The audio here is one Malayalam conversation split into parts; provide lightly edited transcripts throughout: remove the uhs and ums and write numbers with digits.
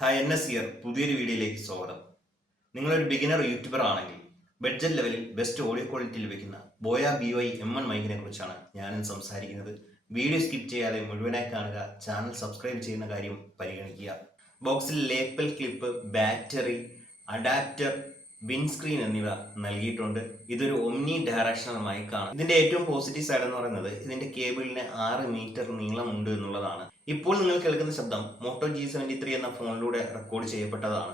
ഹായ് എൻ എസ് ഇയർ പുതിയൊരു വീഡിയോയിലേക്ക് സ്വാഗതം. നിങ്ങളൊരു ബിഗിനർ യൂട്യൂബർ ആണെങ്കിൽ ബഡ്ജറ്റ് ലെവലിൽ ബെസ്റ്റ് ഓഡിയോ ക്വാളിറ്റി ലഭിക്കുന്ന ബോയ BY-M1 മൈക്കിനെ കുറിച്ചാണ് ഞാനും സംസാരിക്കുന്നത്. വീഡിയോ സ്കിപ്പ് ചെയ്യാതെ മുഴുവനായി കാണുക. ചാനൽ സബ്സ്ക്രൈബ് ചെയ്യുന്ന കാര്യം പരിഗണിക്കുക. ബോക്സിൽ lapel clip, battery, adapter, windscreen എന്നിവ നൽകിയിട്ടുണ്ട്. ഇതൊരു ഒമ്നി ഡയറക്ഷണൽ മൈക്കാണ്. ഇതിന്റെ ഏറ്റവും പോസിറ്റീവ് സൈഡ് എന്ന് പറയുന്നത് ഇതിന്റെ കേബിളിന് 6 മീറ്റർ നീളമുണ്ട് എന്നുള്ളതാണ്. ഇപ്പോൾ നിങ്ങൾ കേൾക്കുന്ന ശബ്ദം മോട്ടോ G73 എന്ന ഫോണിലൂടെ റെക്കോർഡ് ചെയ്യപ്പെട്ടതാണ്.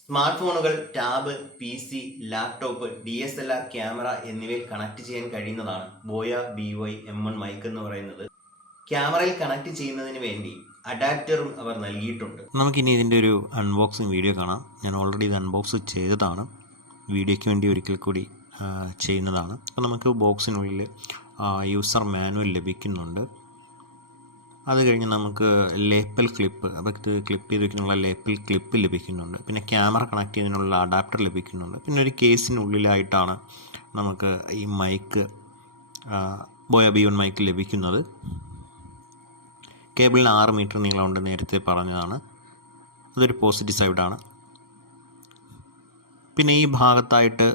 സ്മാർട്ട് ഫോണുകൾ, tab, PC, laptop, DSLR camera എന്നിവയിൽ കണക്ട് ചെയ്യാൻ കഴിയുന്നതാണ് ബോയ BY-M1 മൈക്ക് എന്ന് പറയുന്നത്. ക്യാമറയിൽ കണക്ട് ചെയ്യുന്നതിന് വേണ്ടി അഡാപ്റ്ററും അവർ നൽകിയിട്ടുണ്ട്. നമുക്കിനി ഇതിൻ്റെ ഒരു അൺബോക്സിങ് വീഡിയോ കാണാം. ഞാൻ ഓൾറെഡി ഇത് അൺബോക്സ് ചെയ്തതാണ്, വീഡിയോയ്ക്ക് വേണ്ടി ഒരിക്കൽ കൂടി ചെയ്യുന്നതാണ്. അപ്പോൾ നമുക്ക് ബോക്സിനുള്ളിൽ യൂസർ മാനുവൽ ലഭിക്കുന്നുണ്ട്. അത് കഴിഞ്ഞ് നമുക്ക് ലേപ്പൽ ക്ലിപ്പ്, അപ്പോൾ ഇത് ക്ലിപ്പ് ചെയ്ത് വയ്ക്കാനുള്ള ലേപ്പൽ ക്ലിപ്പ് ലഭിക്കുന്നുണ്ട്. പിന്നെ ക്യാമറ കണക്ട് ചെയ്യുന്നതിനുള്ള അഡാപ്റ്റർ ലഭിക്കുന്നുണ്ട്. പിന്നെ ഒരു കേസിനുള്ളിലായിട്ടാണ് നമുക്ക് ഈ മൈക്ക് ബോയ BY-M1 മൈക്ക് ലഭിക്കുന്നത്. കേബിളിന് 6 മീറ്റർ നീളമുണ്ട്, നേരത്തെ പറഞ്ഞതാണ്. അതൊരു പോസിറ്റീവ് സൈഡാണ്. പിന്നെ ഈ ഭാഗത്തായിട്ട്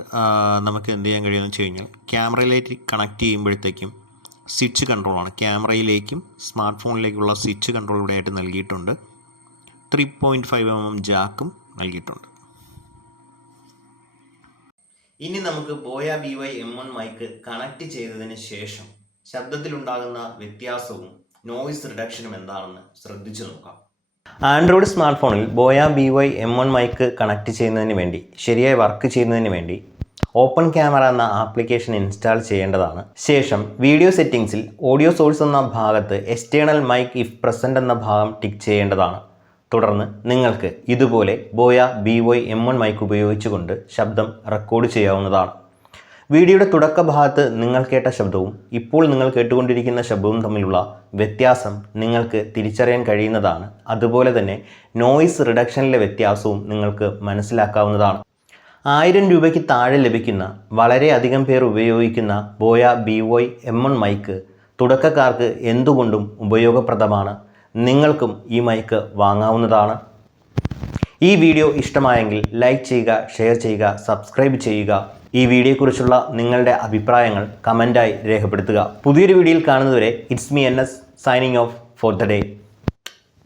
നമുക്ക് എന്ത് ചെയ്യാൻ കഴിയുമെന്ന് വെച്ച് കഴിഞ്ഞാൽ ക്യാമറയിലേക്ക് കണക്ട് ചെയ്യുമ്പോഴത്തേക്കും സ്വിച്ച് കൺട്രോളാണ്. ക്യാമറയിലേക്കും സ്മാർട്ട് ഫോണിലേക്കുള്ള സ്വിച്ച് കൺട്രോൾ ഇവിടെ ആയിട്ട് നൽകിയിട്ടുണ്ട്. 3.5mm ജാക്കും നൽകിയിട്ടുണ്ട്. ഇനി നമുക്ക് ബോയ BY-M1 മൈക്ക് കണക്ട് ചെയ്തതിന് ശേഷം ശബ്ദത്തിലുണ്ടാകുന്ന വ്യത്യാസവും നോയിസ് റിഡക്ഷനും എന്താണെന്ന് ശ്രദ്ധിച്ചു നോക്കാം. ആൻഡ്രോയിഡ് സ്മാർട്ട് ഫോണിൽ ബോയ BY-M1 മൈക്ക് കണക്ട് ചെയ്യുന്നതിന് വേണ്ടി, ശരിയായി വർക്ക് ചെയ്യുന്നതിന് വേണ്ടി ഓപ്പൺ ക്യാമറ എന്ന ആപ്ലിക്കേഷൻ ഇൻസ്റ്റാൾ ചെയ്യേണ്ടതാണ്. ശേഷം വീഡിയോ സെറ്റിംഗ്സിൽ ഓഡിയോ സോഴ്സ് എന്ന ഭാഗത്ത് എക്സ്റ്റേണൽ മൈക്ക് ഇഫ് പ്രസൻറ്റ് എന്ന ഭാഗം ടിക്ക് ചെയ്യേണ്ടതാണ്. തുടർന്ന് നിങ്ങൾക്ക് ഇതുപോലെ ബോയ BY-M1 മൈക്ക് ഉപയോഗിച്ചുകൊണ്ട് ശബ്ദം റെക്കോർഡ് ചെയ്യാവുന്നതാണ്. വീഡിയോയുടെ തുടക്ക ഭാഗത്ത് നിങ്ങൾ കേട്ട ശബ്ദവും ഇപ്പോൾ നിങ്ങൾ കേട്ടുകൊണ്ടിരിക്കുന്ന ശബ്ദവും തമ്മിലുള്ള വ്യത്യാസം നിങ്ങൾക്ക് തിരിച്ചറിയാൻ കഴിയുന്നതാണ്. അതുപോലെ തന്നെ നോയിസ് റിഡക്ഷനിലെ വ്യത്യാസവും നിങ്ങൾക്ക് മനസ്സിലാക്കാവുന്നതാണ്. 1000 രൂപയ്ക്ക് താഴെ ലഭിക്കുന്ന, വളരെയധികം പേർ ഉപയോഗിക്കുന്ന ബോയ BY-M1 മൈക്ക് തുടക്കക്കാർക്ക് എന്തുകൊണ്ടും ഉപയോഗപ്രദമാണ്. നിങ്ങൾക്കും ഈ മൈക്ക് വാങ്ങാവുന്നതാണ്. ഈ വീഡിയോ ഇഷ്ടമായെങ്കിൽ ലൈക്ക് ചെയ്യുക, ഷെയർ ചെയ്യുക, സബ്സ്ക്രൈബ് ചെയ്യുക. ഈ വീഡിയോയെക്കുറിച്ചുള്ള നിങ്ങളുടെ അഭിപ്രായങ്ങൾ കമൻറ്റായി രേഖപ്പെടുത്തുക. പുതിയൊരു വീഡിയോയിൽ കാണുന്നതുവരെ it's me NS signing off for the day.